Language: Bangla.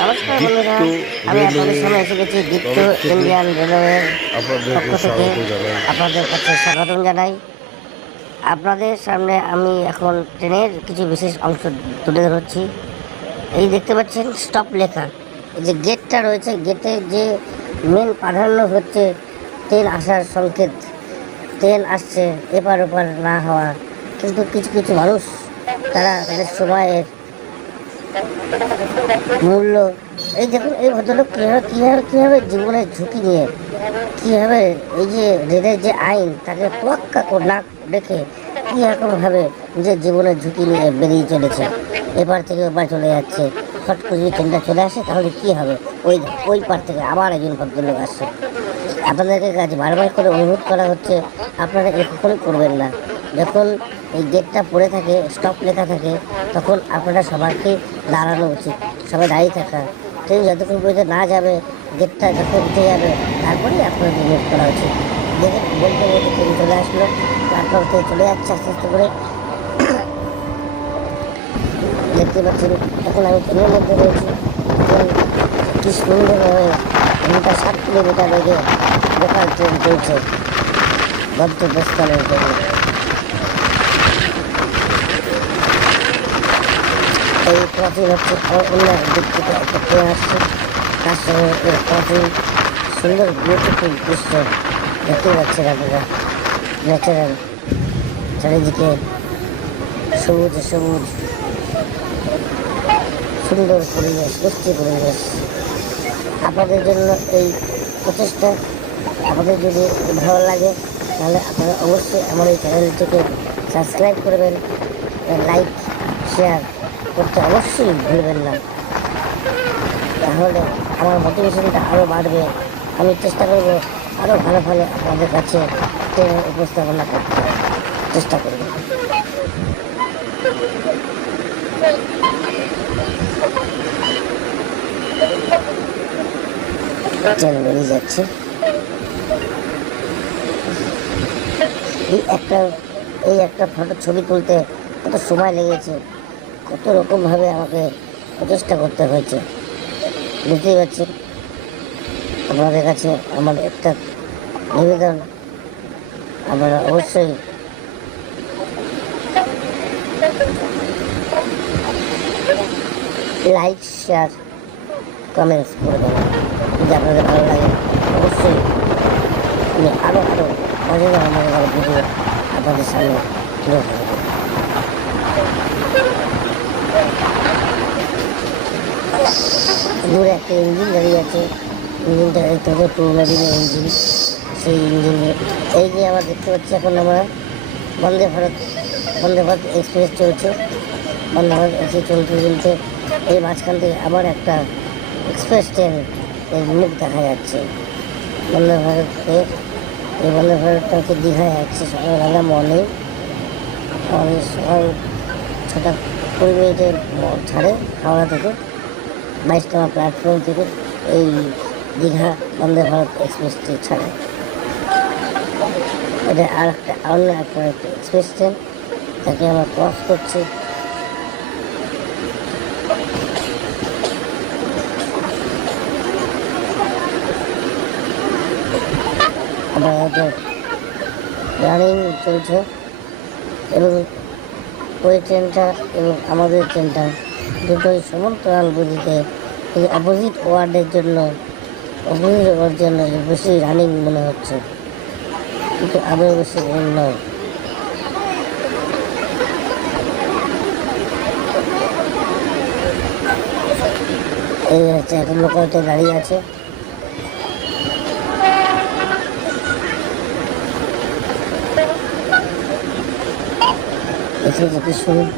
নমস্কার বন্ধুরা, দীপ্ত আমি রেলওয়ে আপনাদের সামনে এসে গেছি দীপ্ত তরফ থেকে ইন্ডিয়ান রেলওয়ের পক্ষ আপনাদেরকে থেকে স্বাগত জানাই। আপনাদের কাছে স্বাগতম জানাই। আপনাদের সামনে আমি এখন ট্রেনের কিছু বিশেষ অংশ তুলে ধরছি। এই দেখতে পাচ্ছেন স্টপ লেখা, এই যে গেটটা রয়েছে, গেটের যে মেন প্রাধান্য হচ্ছে ট্রেন আসার সংকেত, ট্রেন আসছে, এপার ওপার না হওয়া। কিন্তু কিছু কিছু মানুষ তারা তাদের সময়ের মূল্য, এই দেখুন এই ভদ্রলোক কীভাবে কীভাবে কীভাবে জীবনের ঝুঁকি নিয়ে, কীভাবে এই যে রেলের যে আইন তাকে তোয়াক্কা না রেখে কীরকমভাবে নিজের জীবনের ঝুঁকি নিয়ে বেরিয়ে চলেছে, এপার থেকে ওপার চলে যাচ্ছে। হট করে যদি ট্রেনটা চলে আসে তাহলে কী হবে? ওই ওই পার থেকে আবার একজন ভদ্রলোক আসছে। আপনাদেরকে কাছে বারবার করে অনুরোধ করা হচ্ছে, আপনারা এ কখনোই করবেন না। যখন এই গেটটা পড়ে থাকে, স্টপ লেখা থাকে, তখন আপনারা সবাইকে দাঁড়ানো উচিত, সবাই দাঁড়িয়ে থাকা। ট্রেন যতক্ষণ পর্যন্ত না যাবে, গেটটা যখন উঠে যাবে, তারপরেই আপনাদের মুভ করা উচিত। দেখে বলতে বলতে ট্রেন চলে আসলো, প্ল্যাটফর্ম থেকে চলে যাচ্ছে আস্তে আস্তে করে। দেখতে পাচ্ছেন এখন আমি ট্রেনের মধ্যে রয়েছি। ট্রেন কি সুন্দরভাবে ঘন্টা 60 কিলোমিটার বেগে লোকাল ট্রেন চলছে গন্তব্যস্থলের জন্য। এই ক্রসিং হচ্ছে অন্য দিক থেকে একটা ট্রেন আসছে, তার সঙ্গে এই ক্রসিং সুন্দর বিউটিফুল দৃশ্য দেখতে পাচ্ছেন আপনারা। ন্যাচারাল চারিদিকে সবুজ সবুজ সুন্দর পরিবেশ, মিষ্টি পরিবেশ। আপনাদের জন্য এই প্রচেষ্টা, আপনাদের যদি ভালো লাগে তাহলে আপনারা অবশ্যই আমার এই চ্যানেলটিকে সাবস্ক্রাইব করবেন, লাইক শেয়ার করতে অবশ্যই ভুলবেন না। তাহলে আমার মোটিভেশনটা আরও বাড়বে। আমি চেষ্টা করব আরও ভালো ভালো আপনাদের কাছে ট্রেনের উপস্থাপনা করতে চেষ্টা করব। ট্রেন বেরিয়ে যাচ্ছে। এই একটা ফটো ছবি তুলতে কত সময় লেগেছে, কত রকমভাবে আমাকে প্রচেষ্টা করতে হয়েছে, বুঝতেই পারছেন। আপনাদের কাছে আমার একটা নিবেদন, আপনারা অবশ্যই লাইক শেয়ার কমেন্টস করে দেবেন। যদি আপনাদের ভালো লাগে অবশ্যই আমি আরও মজাদার ভিডিও আপনাদের সামনে তুলে ধরব। দূরে একটা ইঞ্জিন দাঁড়িয়ে আছে, ইঞ্জিনটা দেখতে হবে পুরোনো দিনের ইঞ্জিন। সেই ইঞ্জিনে এই যে আবার দেখতে পাচ্ছি এখন আমরা বন্দে ভারত এক্সপ্রেস চলছে। বন্দে ভারত এসে চলতে চলতে এই মাঝখান থেকে আবার একটা এক্সপ্রেস ট্রেন এর মুখ দেখা যাচ্ছে। বন্দে ভারতে এই বন্দে ভারতটা হচ্ছে দীঘায় যাচ্ছে সকালবেলা মর্নিং সকাল 6:20 ছাড়ে হাওড়া থেকে 22 প্ল্যাটফর্ম থেকে এই দীঘা বন্দে ভারত এক্সপ্রেসটি ছাড়ে। এটা আর একটা অন্য একটা এক্সপ্রেস ট্রেন, তাকে আমরা ক্রস করছি। আমাদের রানিং চলছে এবং ওই ট্রেনটা এবং আমাদের ট্রেনটা দুটোই সমান্তরাল গতিতে অপোজিট ওয়ার্ডের জন্য বেশি রানিং মনে হচ্ছে, কিন্তু আরও বেশি নয়। এই হচ্ছে এখন লোকালটা দাঁড়িয়ে আছে। এসে কি শুনুন।